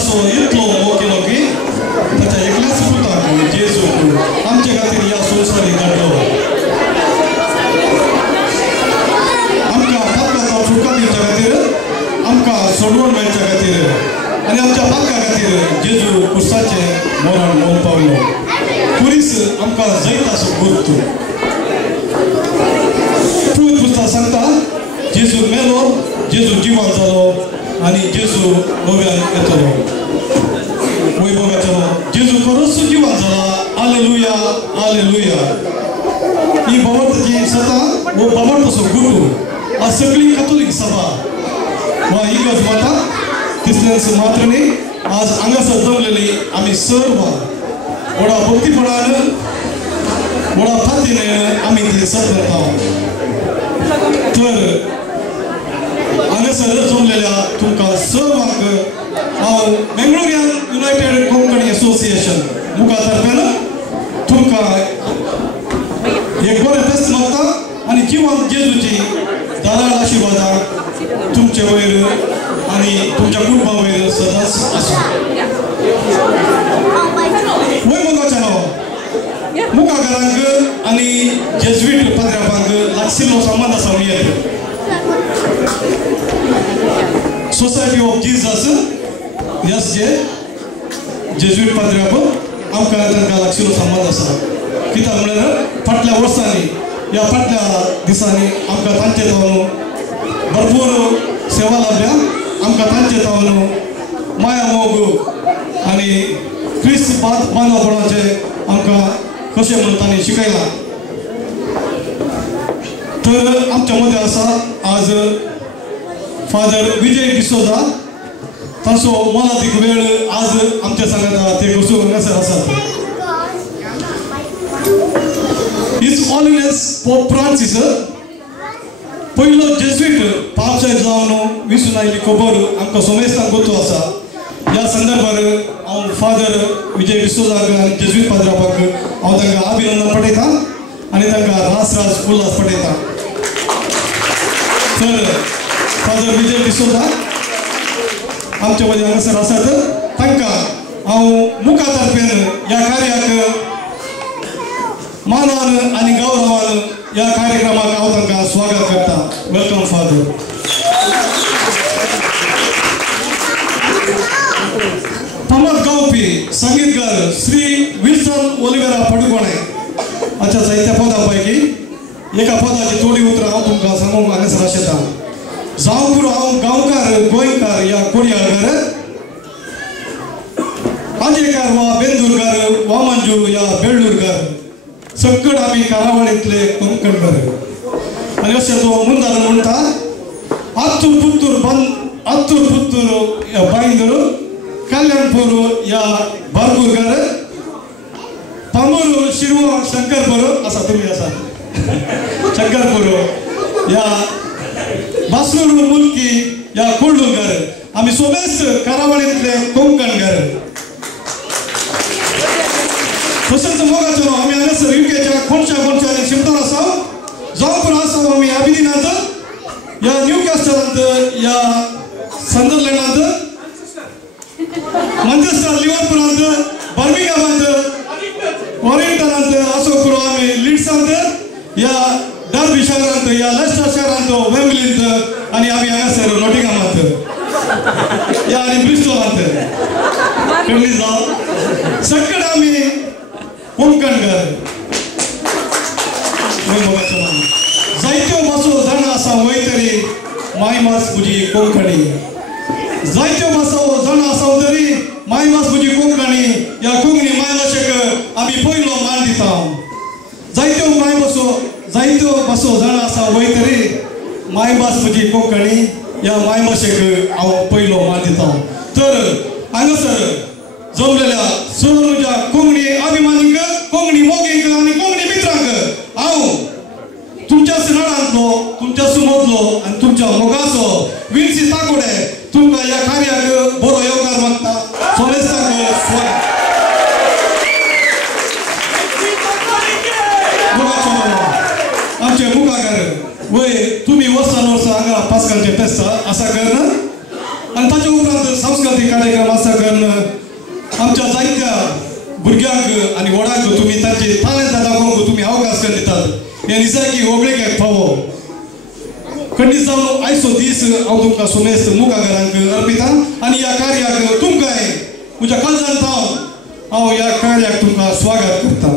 So इतलो मोकेलो की ताच्या एकल्याच पुताक जेजू आमचे खातीर ह्या संवसारीक धाडलो आमकां पातकाचो सुटका दिवच्या खातीर आमकां सोडवण मेळच्या खातीर आनी आमच्या पातका खातीर जेजू क्रुसाचें मरण मोल पावलो पुरीस आमकां जैत असो गुर्त पवित्र पुस्तक सांगता जेजू मेलो जेजू जिवंत जालो आनी जेजू नव्यान येतलो वैभवाचो जेजू खरोच जिवंत जाला हालेलुया हालेलुया ही बाबताची सता वो बाबत असो गुरू आज सगळी कॅथोलिक सभा वा इगर्ज माता क्रिस्टियन्स मात्र न्ही आज हांगासर जमलेली आमी सर्व व्हडा भक्तीपणान व्हडा फातीन आमी ती सत करता तर हांगासर जमलेल्या तुमकां सर्वांक हांव बेंगळुरियान युनायटेड कोंकणी असोसिएशन मुखा तर्फेन तुमकां एक बरें फेस्त मागता आनी जिवंत जेजूची दाराळ आशिर्वादां तुमचे वयर आनी तुमच्या कुटुंबा वयर सदांच आसूं वैभवाच्यानो मुखाकारांक आनी जेजुईट पाद्र्यापांक लागशिल्लो संबंद आसा म्हणून सोसायटी ऑफ जीजस यस जे जेजुईट पाद्र्याप आमकां तांकां लागशिल्लो संबंद आसा कित्याक म्हळ्यार फाटल्या वर्सांनी ह्या फाटल्या दिसांनी आमकां तांचे तावन भरपूर सेवा लाभल्या आमकां तांचे तावन माया मोग आनी क्रिस्त बांदवपणाचे आमकां कशें म्हणून तांणी शिकयलां तर आमच्या मदें आसा आज फादर विजय डिसोजा ताचो मोलादीक वेळ आज आमच्या सांगात ते कसो हांगासर आसात हिज ऑलिनेस पोप फ्रांसीस पयलो जेजुईट पावसाळ्यात जावन विसून आयली खबर आमकां सोमेस्तान गोतू आसा ह्या संदर्भार हांव फादर विजय डिसोजाक आनी जेजुईट पाद्र्यापाक हांव तांकां अभिनंदन पठयता आनी तांकां रास उल्हास पठयता तर फादर विजय डिसोजा आमचे मदीं हांगासर आसात तांकां हांव मुखा तर्फेन ह्या कार्याक मानान आनी गौरवान ह्या कार्यक्रमाक हांव तांकां स्वागत करता वेलकम फादर फामाद गावपी संगीतकार श्री विल्सन ओलिवेरा पडुकोणे हाच्या जायत्या पदां पैकी एका पदाची थोडी उतरां हांव तुमकां सांगूंक हांगासर आशेता जावं पुरो हांव गांवकार गोंयकार या कोडयाळकार आजेकार वा बेंदूरकार वा मंजू या बेळ्ळूरकार सकट आमी कारावळींतले कोंकणकार आनी अशें तो मुंदार म्हणटा आत्तूर पुत्तूर बांदूर कल्याणपूर या बारपूरकार पांबूर शिरवो शंकरपूर आसा तुमी आसा शंकरपूर या बासरूर मुलकी या कोल्डूरकार आमी सोबेस्त कारावळींतले कोंकणकार तशेंच मोगाचो आमी हांगासर युकेच्या कोणच्या शिमतोर आसा जावपूर आसा आमी अबिदिनांत या न्यू कॅस्टलांत या संदरलँडांत मँचेस्टर लिव्हरपूलांत बर्मिंगहामांत वॉरिंग्टनांत असो करून आमी लिड्सांत या डर्बी शहरांत या लेस्टर शहरांत वेम्बलींत आनी आमी हांगासर नॉटिंगहामांत या आनी ब्रिस्टॉलांत कळ्ळी जावं सकट आमी कोंकणकार जायत्यो भासो जाणा आसा वयतरी मायमास म्हजी कोंकणी जायत्यो भासो जाणा आसा तरी मायमास म्हजी कोंकणी या कोंकणी मायभाशेक आमी पयलो मान दिता जायत्यो भासो जाणा आसा वयतरी मायभास म्हजी कोंकणी या मायभाशेक हांव पयलो मान दिता तर हांगासर जमलेल्या सोनुजा कोंकणी अभिमानीक कोंकणी मोगीक आनी कोंकणी मित्रांक हांव तुमच्या सिनाळांतलो तुमच्या सुमोदलो आनी तुमच्या मोगाचो विन्सी ताकोडे तुमकां ह्या कार्याक बरो येवकार मागता सोमेस्ताक स्वागत आमचे मुखाकार वय तुम्ही वर्सान वर्स हांगा पास्कांचे फेस्त आसा कर आणि ताच्या उपरांत सांस्कृतिक कार्यक्रम आसा कारण आमच्या जायत्या भुरग्यांक आनी व्हडांक तुमी तांचे टॅलंट दाखोवंक तुमी अवकाश करून दितात हे निसर्गी वगळेक एक फावो खंडीत जावन आयचो दीस हांव तुमकां सुमेस्त मुखागरांक अर्पिता आनी ह्या कार्याक तुमकांय म्हज्या काळजांत हांव ह्या कार्याक तुमकां स्वागत करता.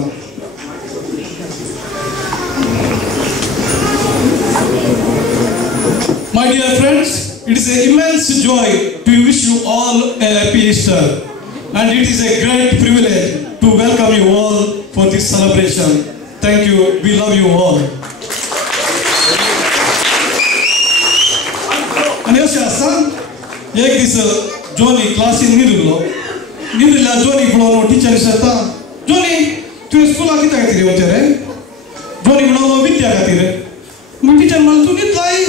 My dear friends, it is an immense joy to wish you all a happy Easter, and it is a great privilege to welcome you all for this celebration. Thank you. We love you all. आणि अशें आसा एक दीस Johnny क्लासीन न्हिदुल्ल्या Johnny पळोवन teacher विचारता Johnny तुवें स्कुलाक कित्याक खातीर येवचें रे. जॉनी म्हणालो विद्या खातीर. मग टिचर म्हणलो तूं न्हिदलाय.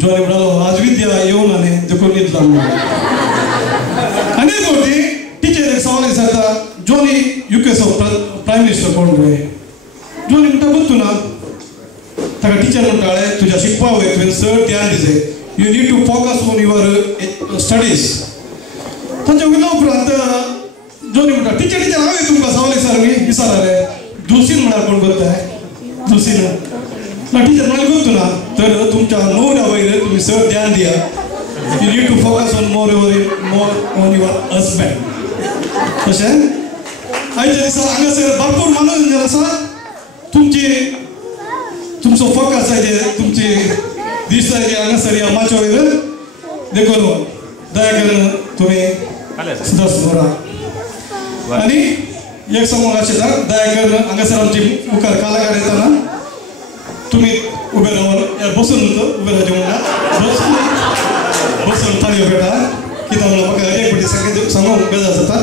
जॉनी म्हणालो आज विद्या येवं ना न्ही देखून न्हिदला म्हणून. आनी एक फावटी टिचर एक सवाल विचारता जॉनी युकेचो प्रायम मिनिस्टर कोण रे. जॉनी म्हणटा गुर्तू ना. ताका टिचर म्हणटाले तुज्या शिकपा वयर तुवें चड ध्यान दिजें. You need to focus on your studies. ताच्या उपरांत जॉनी म्हणटा टिचर हांवें तुमकां सवाल विचारला रे दुलसीन म्हळ्यार कोण करताय. दुलसीन टिचर म्हणाली गुर्तू ना. तर तुमच्या न्हवऱ्या वयर तुमी चड ध्यान दिया. You need to focus on more on your husband. तशें आयच्या दिसा हांगासर भरपूर मनोरंजन आसा. तुमचो फोकस आहे तुमची दिसता हांगासर ह्या माच्या वयर देखून दया करून तुमी सुदारता बरा. आनी एक सांगूंक आशिल्ला दया करून हांगासर आमची मुखार कलाकार येताना तुमी उबे रावन बसून उबे रावचे म्हणटा बसून थाळयो पेटा कित्याक म्हणून म्हाका एक फावटी सांगूंक बेजार जाता.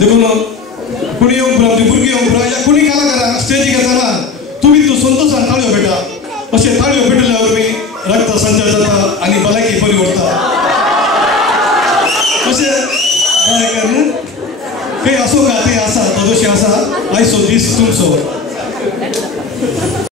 देखून कोणी येवंक पुरो आमची भुरगीं येवंक पुरो या कोणी कलाकारां स्टेजीक येताना तुमी तूं संतोशान थाळयो पेटा. अशें थाळयो पेटयल्या वरवीं रक्त संचार जाता आनी भलायकी बरी उरता. अशें दया करून खंय आसूं का तें आसा तो जशें आसा आयचो दीस तुमचो